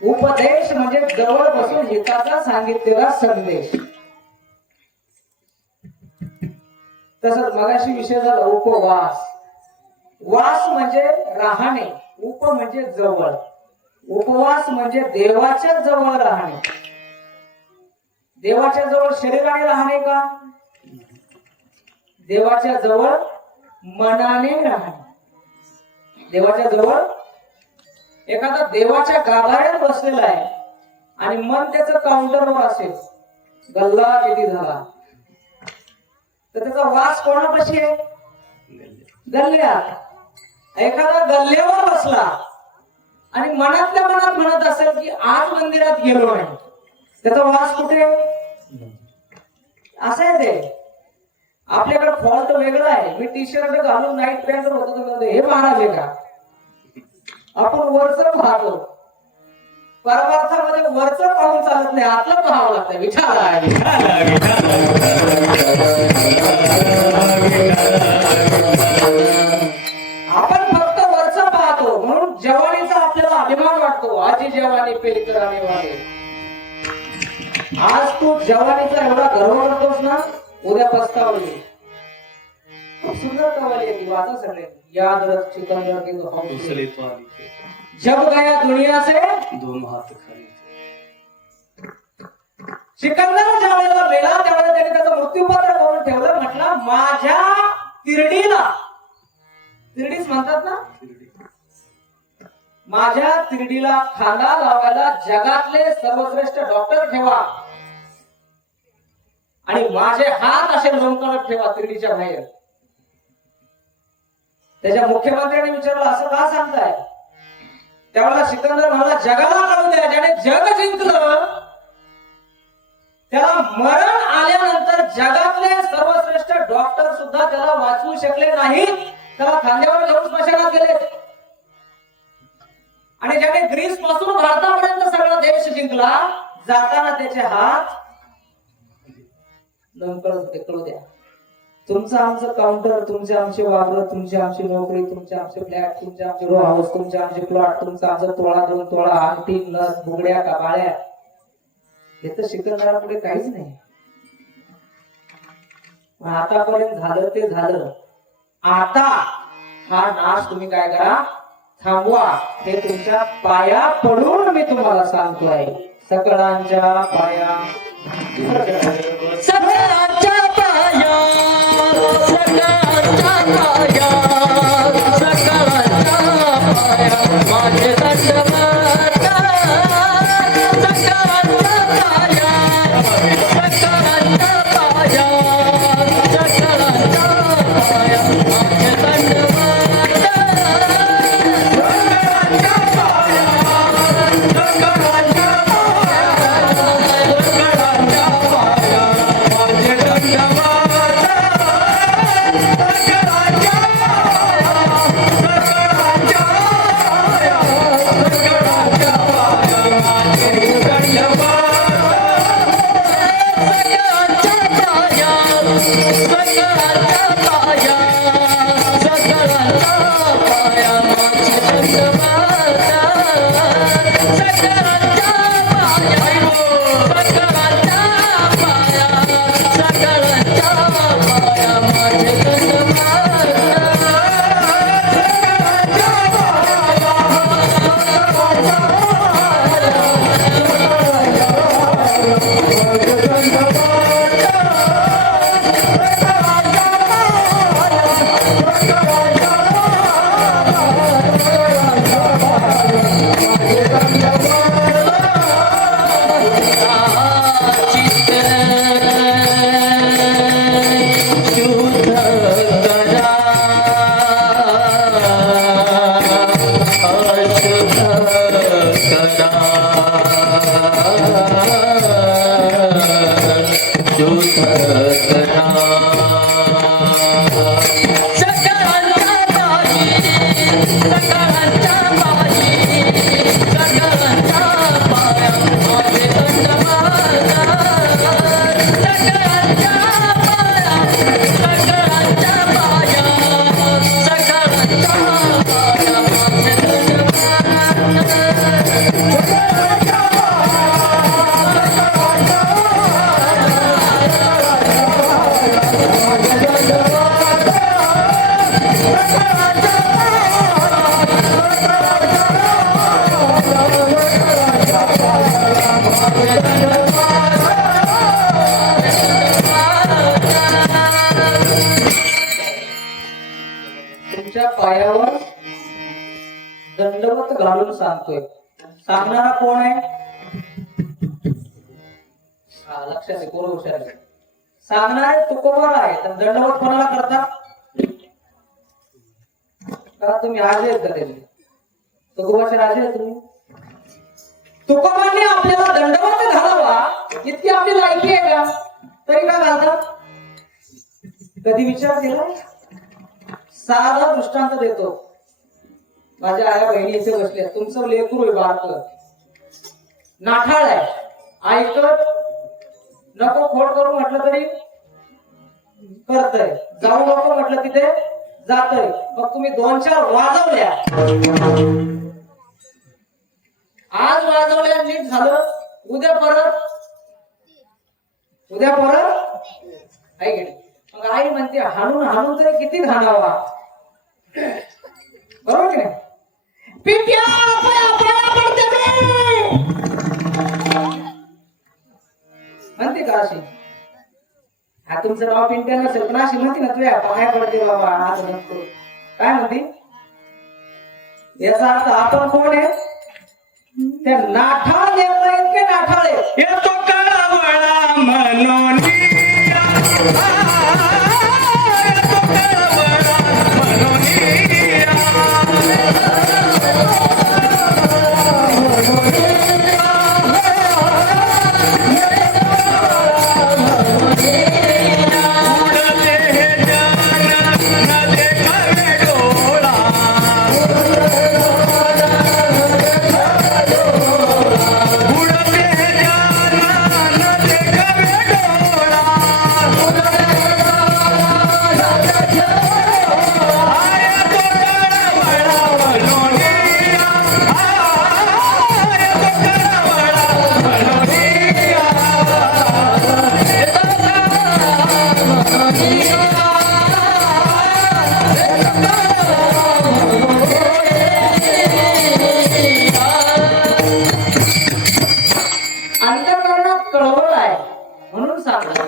उपदेश म्हणजे जवळ बसून हिताचा सांगितलेला संदेश. तसंच मगाशी विषय झाला उपवास. वास म्हणजे राहणे, उप म्हणजे जवळ, उपवास म्हणजे देवाच्या जवळ राहणे. देवाच्या जवळ शरीराने राहणे का? देवाच्या जवळ मनाने राहणे. देवाच्या जवळ एखादा देवाच्या गाभाऱ्यात बसलेला आहे आणि मन त्याचं काउंटरवर असेल, गल्ला किती झाला, तर त्याचा वास कोणापाशी आहे? गल्ल्यात. एखादा गल्ल्यावर बसला आणि मनातल्या मनात म्हणत असेल की आज मंदिरात गेलो नाही, त्याचा वास कुठे? असं आहे ते. आपल्याकडे फॉल्ट वेगळा आहे. मी टी शर्ट घालून नाईट पॅन्ट होतो, हे महाराज आहे का? आपण वरचं पाहतो. परमार्थामध्ये वरचं पाहून चालत नाही, आतलं पाहावं लागतं. विचार आपण फक्त वरचं पाहतो, म्हणून जवानीचा आपल्याला अभिमान वाटतो. आजी जवानी पेली तर आम्ही वाले. आज तू जवानीचा एवढा गर्व करतोस ना, उद्या पस्तावा येईल. खूप सुंदर कवाली आहे ती, वाचा सगळे. याद रख सिकंदर के दूसरे तो आली थे, जब गया दुनिया से दोनों हाथ खाली थे. सिकंदर ज्या वेळेला मेला त्यावेळेला त्याने त्याचं मृत्यूपत्र करून ठेवलं. म्हटलं माझ्या तिरडीला, तिरडीच म्हणतात ना, माझ्या तिरडीला खांदा लावायला जगातले सर्वश्रेष्ठ डॉक्टर ठेवा आणि माझे हात असे लोंबकळत ठेवा तिरडीच्या बाहेर. त्याच्या मुख्यमंत्र्यांनी विचारलं असं का सांगताय? त्यावेळेला सिकंदर म्हणाला जगाला कळू द्या, ज्याने जग जिंकलं त्याला मरण आल्यानंतर जगातले सर्वश्रेष्ठ डॉक्टर सुद्धा त्याला वाचवू शकले नाहीत, त्याला खांद्यावर घेऊन स्मशानात गेले आणि ज्याने ग्रीस पासून भारतापर्यंत सगळा देश जिंकला जाताना त्याचे हात लवकर होते. कळू द्या तुमचं आमचं काउंटर, तुमचे आमचे वावर, तुमची आमची नोकरी, तुमचे आमचे फ्लॅट, तुमचे आमचे रो हाऊस, तुमचे आमचे प्लॉट, तुमचा आमचा तोळा 2 तोळा अंगठी नथ बुगड्या कबाळ्या हे तर शिकवणारा पुढे काहीच नाही. आतापर्यंत झालं ते झालं. आता हा नाश तुम्ही काय करा थांबवा. हे तुमच्या पाया पडून मी तुम्हाला सांगतोय. सकळांच्या पाया सकळांच्या पाया सकळांच्या पाया सकळांच्या पाया माझे दंडवत सकळांच्या पाया सकळांच्या पाया सकळांच्या पाया माझे दंडवत तुमच्या पायावर दंडवत घालून सांगतोय. सांगणारा कोण आहे? लक्षात आहे, कोण हुशार आहे? सांगणारे तुकोबा आहे. तर दंडवत कोणाला करता? का तुम्ही राजे आहेत का त्यांनी? तुकोबाचे राजे आहे तुम्ही? तुकोबांनी आपल्याला दंडवत घालावा इतकी आपली लायकी आहे का? तरी का घालतात? कधी विचार केला? साधा दृष्टांत देतो. माझ्या आया बहिणी इथे बसल्या. तुमचं लेकरू आहे बारकं, नाठाळ आहे, ऐकत नको खोड करू म्हटलं तरी करतय, जाऊ नको म्हटलं तिथे जातय. मग तुम्ही 2-4 वाजवल्या, आज वाजवल्या नीट झालं, उद्या परत आहे की नाही? मग आई म्हणते हाणून हाणून तरी किती घालावा, बरोबर की नाही? पिट्या पडते म्हणते का अशी? हा तुमचं नाव पिंट्या नसेल पण अशी म्हणते ना, तुझ्या पाया पडते बाबा आज म्हणतो. काय म्हणते? याचा अर्थ आपण कोण आहे? त्या नाठाळ देवता इतके नाठाळे येतो कळवळा म्हणून म्हणून सांगतो.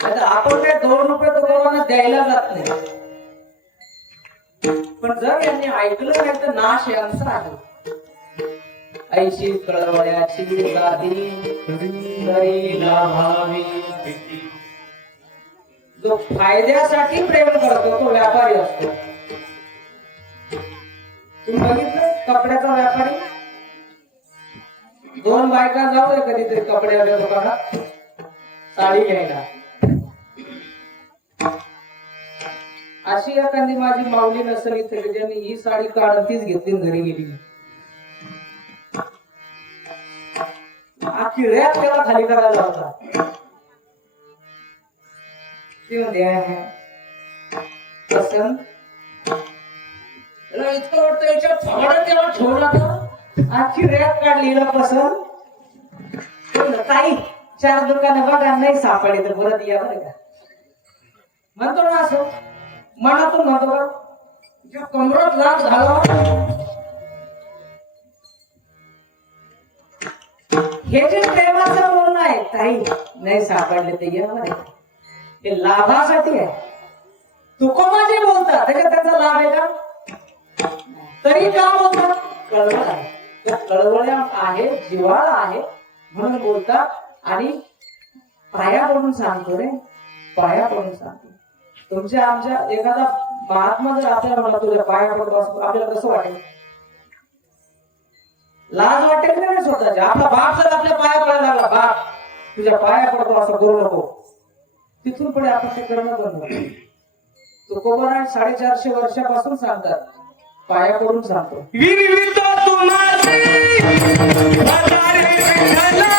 नाहीतर आपण काय 2 रुपये तुकोबांना द्यायला जात नाही. पण जर यांनी ऐकलं नाही तर नाश यांचा आहे. ऐशी कळवळ्याची गादी तरी लाभावी. जो फायद्यासाठी प्रेम करतो तो व्यापारी असतो. तुम्ही बघितलं कपड्याचा व्यापारी, 2 बायका जाऊ दे कधीतरी कपड्याच्या दुकानात साडी घ्यायला. अशी एखादी माझी माऊली नसेल इथे ज्यांनी ही साडी काढून तीच घेतली आणि घरी गेली. आखी रॅप त्याला खाली करायला होता. ती म्हणते पसंत इतकं वाटतं याच्या फगडं त्याला ठेवला तर आखी रॅप काढली हिला पसंत. काही 4 दुकाने बघा नाही सापडले तर परत या बरं का म्हणतो ना. असं मनातून म्हणतो का जो कमरात लाभ झाला हे जे प्रेमाचं बोलणं आहे काही नाही सापडले ते येणार आहे. हे लाभासाठी आहे. तुकोबा जे बोलतात त्याच्यात त्याचा लाभ आहे का? तरी का बोलतात? कळवळ आहे. कळवळ आहे, जिव्हाळा आहे म्हणून बोलतात. आणि पाया पडून सांगतो रे, पाया पडून सांगतो. तुमच्या आमच्या एखादा महात्मा जर आपल्याला म्हणा तुझ्या पाया पडतो असतो आपल्याला कसं वाटेल? लाज वाटेल नाही स्वतःच्या. आपला बाप जर आपल्या पाया पडायला लागला, बाप तुझ्या पाया पडतो असं बोलू नको, तिथून पुढे आपण ते करणं बंद होतं. तुकोबा 450 वर्षापासून सांगतात पाया पडून सांगतो. विनवितो तुम्हासी भजारे विठ्ठला,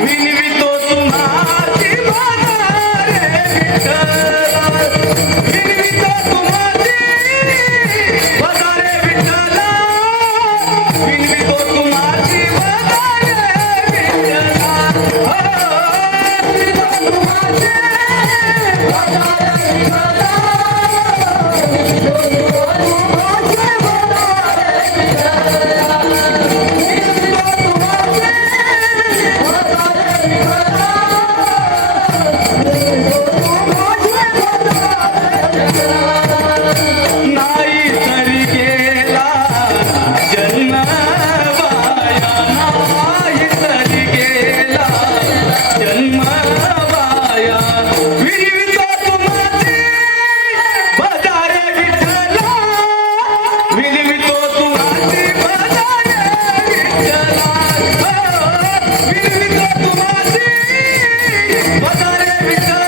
विनवितो तुम्हासी भजारे विठ्ठला, विनवितो तुम्हासी भजारे विठ्ठला, विनवितो तुम्हासी भजारे विठ्ठला, विनवितो तुम्हासी भजारे विठ्ठला.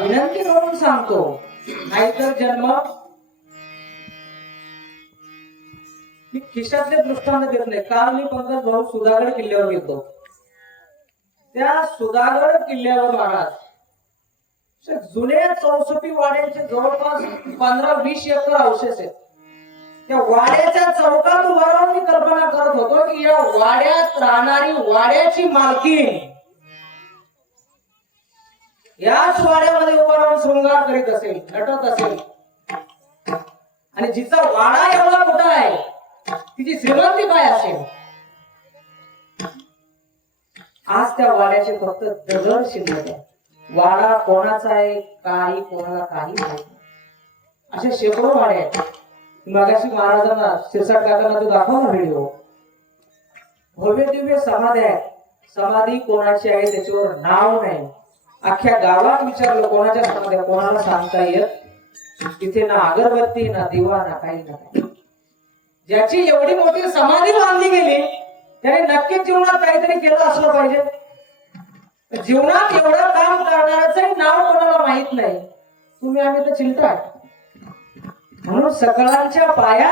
विनंती करून सांगतो, नाहीतर जन्म. मी खिशातले दृष्टांत देत नाही. काल मी पंकज भाऊ सुधागड किल्ल्यावर गेलो. त्या सुधागड किल्ल्यावर महाराज जुन्या चौसष्टी वाड्यांचे जवळपास 15-20 एकर अवशेष आहेत. त्या वाड्याच्या चौकात उभा राहून मी कल्पना करत होतो की या वाड्यात राहणारी वाड्याची मालकीण याच वाड्यामध्ये उभा राहून शृंगार करीत असेल, नटत असेल. आणि जिचा वाडा एवढा मोठा आहे तिची श्रीमंती काय असेल? आज त्या वाड्याचे फक्त दगड शिल्लक आहे. वाडा कोणाचा आहे काही कोणाला काही नाही. असे शेकडो वाडे आहेत. मगाशी महाराजांना शिरसाट काकांना तो दाखवला व्हिडिओ. भव्य दिव्य समाधी आहे. समाधी कोणाची आहे त्याच्यावर नाव नाही. अख्ख्या गावात विचारलं कोणाच्या समाध्या, कोणाला सांगता येत. तिथे ना अगरबत्ती ना दिवा ना काही ना काही. ज्याची एवढी मोठी समाधी बांधली गेली त्याने नक्कीच जीवनात काहीतरी केलं असलं पाहिजे. जीवनात एवढं काम करणाऱ्याचं नाव कोणाला माहित नाही. तुम्ही आम्ही तर चिंता. म्हणून सकळांच्या पाया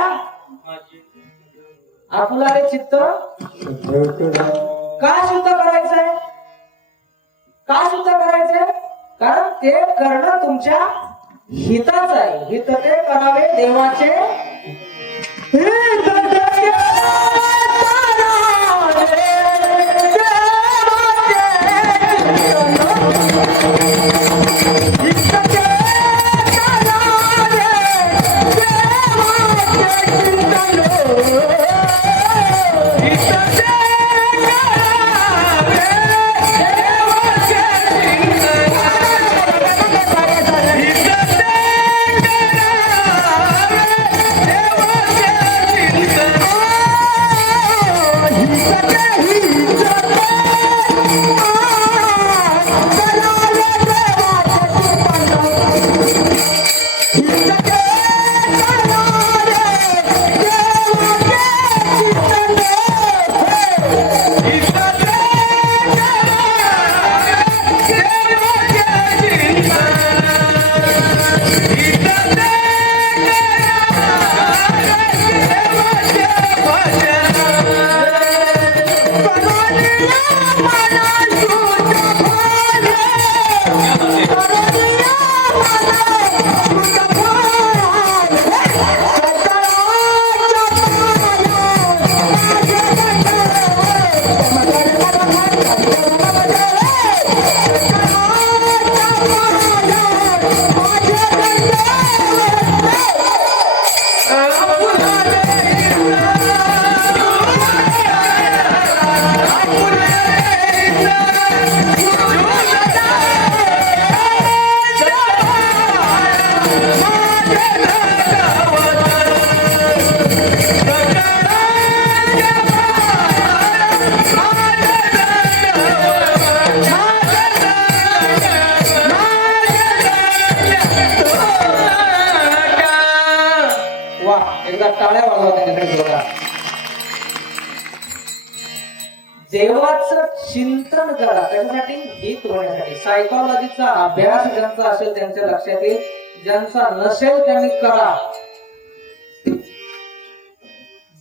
आपला चित्त का शुद्ध करायचं आहे? का सुद्धा करायचंय? कारण ते करणं तुमच्या हिताच आहे. हित ते करावे देवाचे. वा, एकदा टाळ्या वाजवा त्यांच्यासाठी जोरदार. देवाचं चिंतन करा. त्याच्यासाठी हित होण्यासाठी सायकोलॉजीचा अभ्यास ज्यांचा असेल त्यांच्या लक्षात येईल. ज्यांचा नसेल त्यांनी करा.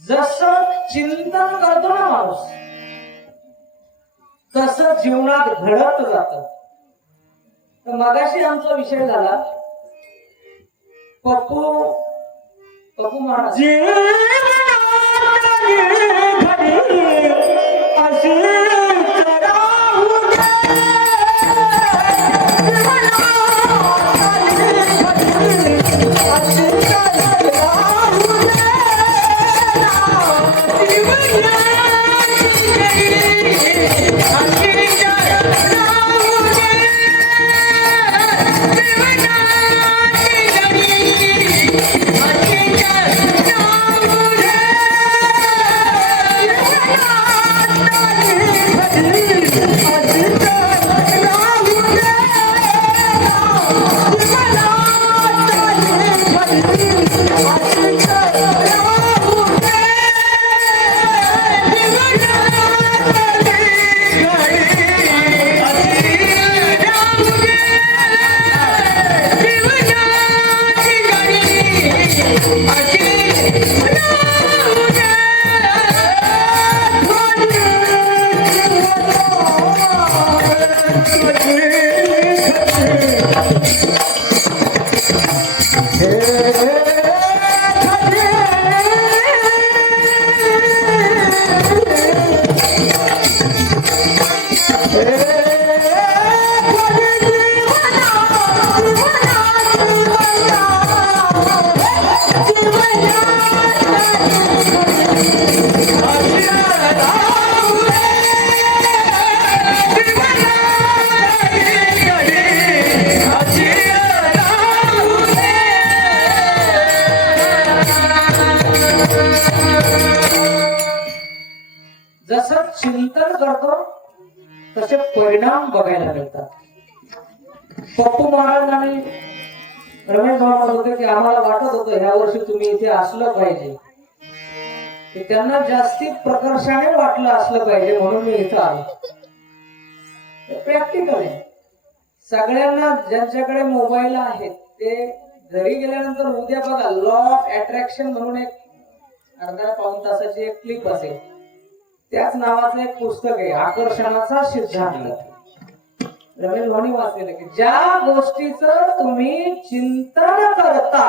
जसं चिंतन करतो ना माणूस तसं जीवनात घडत जात. तर मगाशी आमचा विषय झाला पप्पू महाराज. जसं चिंतन करतो तसे परिणाम बघायला मिळतात. पप्पू महाराज आणि रमेश भाऊ म्हणत होते की आम्हाला वाटत होतं ह्या वर्षी तुम्ही इथे असलं पाहिजे. त्यांना जास्ती प्रकर्षाने वाटलं असलं पाहिजे म्हणून मी इथं आलो. प्रॅक्टिकल आहे. सगळ्यांना ज्यांच्याकडे मोबाईल आहेत ते घरी गेल्यानंतर उद्या बघा लॉ ऑफ अट्रॅक्शन म्हणून एक अर्धा पाऊण तासाची एक क्लिप असेल. त्याच नावाचं एक पुस्तक आहे आकर्षणाचा सिद्धांत. रमेश भाऊनी वाचलेलं की ज्या गोष्टीचं तुम्ही चिंतन करता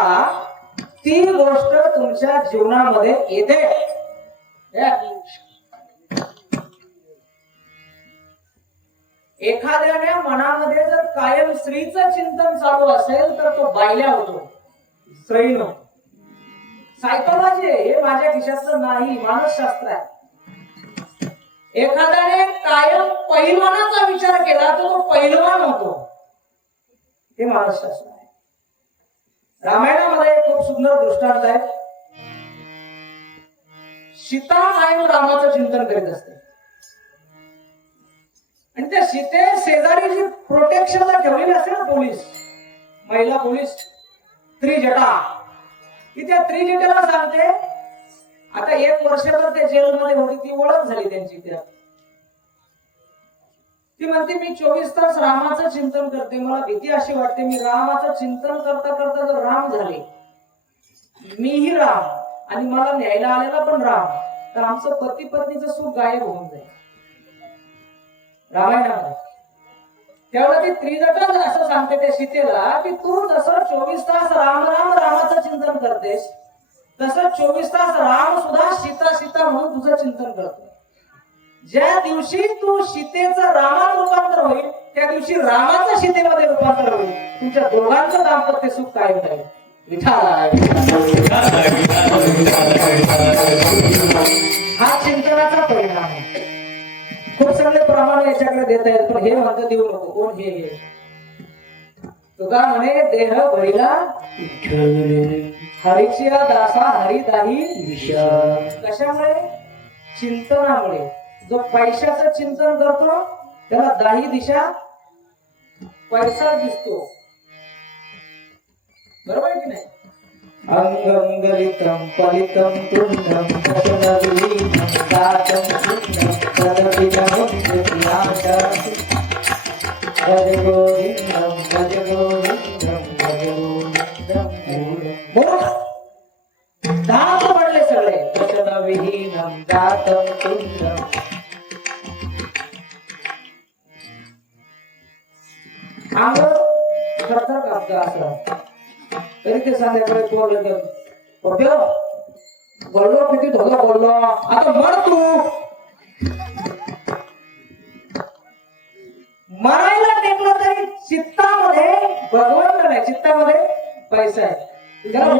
ती गोष्ट तुमच्या जीवनामध्ये येते. एखाद्याने मनामध्ये जर कायम स्त्रीचं चिंतन चालू असेल तर तो बायल्या होतो, स्त्री नो. सायकोलॉजी आहे, हे माझ्या खिशातलं नाही, मानसशास्त्र आहे. एखाद्याने कायम पैलवानाचा विचार केला तर तो पैलवान होतो, हे मानसशास्त्र आहे. रामायणामध्ये एक खूप सुंदर दृष्टांत आहे. सीता कायम रामाचं चिंतन करीत असते आणि त्या सीते शेजारी जी प्रोटेक्शनला ठेवलेली असते ना पोलीस, महिला पोलीस, त्रिजटा, की त्या त्रिजटेला सांगते, आता 1 वर्षभर ते जेलमध्ये होती, ती ओळख झाली त्यांची. ती म्हणते मी 24 तास रामाचं चिंतन करते, मला भीती अशी वाटते मी रामाचं चिंतन करता करता जर राम झाले, मीही राम आणि मला न्यायला आलेला पण राम, तर आमचं पती पत्नीचं सुख गायब होऊन जाईल. रामायणामध्ये त्यावेळेला ती त्रिजटा असं सांगते त्या सीतेला की तू जसं 24 तास राम राम रामाचं चिंतन करतेस, तसं 24 तास राम सुद्धा सीता सीता म्हणून तुझं चिंतन करतो. ज्या दिवशी तू सीतेचं रामात रूपांतर होईल त्या दिवशी रामाचं सीतेमध्ये रूपांतर होईल. तुमच्या दोघांचं दाम्पत्य सुख कायम राहील. हा चिंतनाचा परिणाम आहे. खूप सगळे प्रमाण याच्याकडे देता येत, पण हे म्हणतं देऊ नको. कोण हे? तुका म्हणे देह भरिला हरीची दासा हरी दाही विषा. कशामुळे? चिंतनामुळे. जो पैशाचं चिंतन करतो त्याला दाही दिशा पैसा दिसतो, बरोबर की नाही? अंगम गलितम पलितम तुंडम दशनवीनम दातम सुंदम तदविनमुद्यतियाशा. भज गोविंदम भज गोविंदम भज गोविंदम. दात पडले सगळे. दशनविहीनम दातम तुंडम. अंग थरथर कापतं असं, तरी ते संध्याकाळी बोललं बोललो किती धोका बोललो, आता मर तू. मरायला टेकलं तरी चित्तामध्ये भगवंत नाही, चित्तामध्ये पैसा आहे. त्याला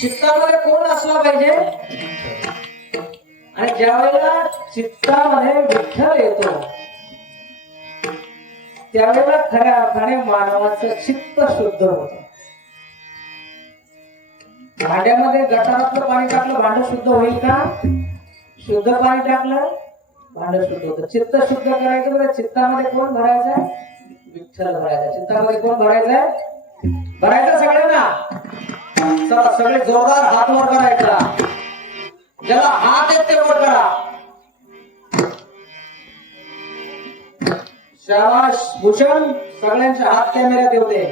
चित्तामध्ये कोण असला पाहिजे? आणि ज्या वेळेला चित्तामध्ये विठ्ठल येतो त्यावेळेला खऱ्या अर्थाने मानवाचं चित्त शुद्ध होत. भांड्यामध्ये गटारातलं पाणी टाकलं भांड शुद्ध होईल का? शुद्ध पाणी टाकलं भांड शुद्ध होतं. चित्त शुद्ध करायचं म्हणजे चित्तामध्ये कोण भरायचंय? विठ्ठल भरायचा. चित्तामध्ये कोण भरायचंय? भरायचं सगळ्यांना. चला सगळे जोरदार हात वर करायचा. ज्याला हात येत ते वर करा. शाबाश भूषण. सगळ्यांचे हात कॅमेऱ्यात येऊ दे.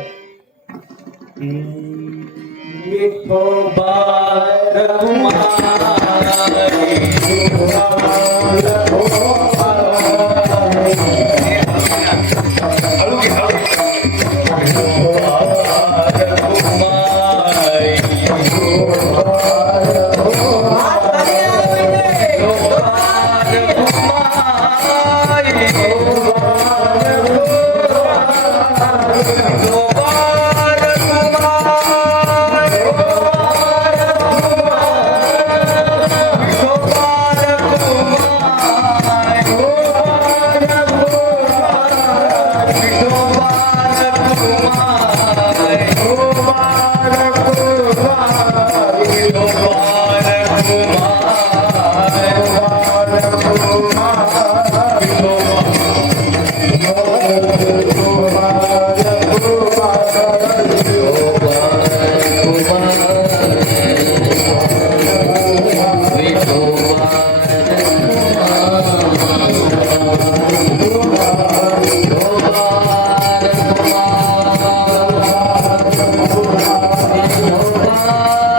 विठ्ठला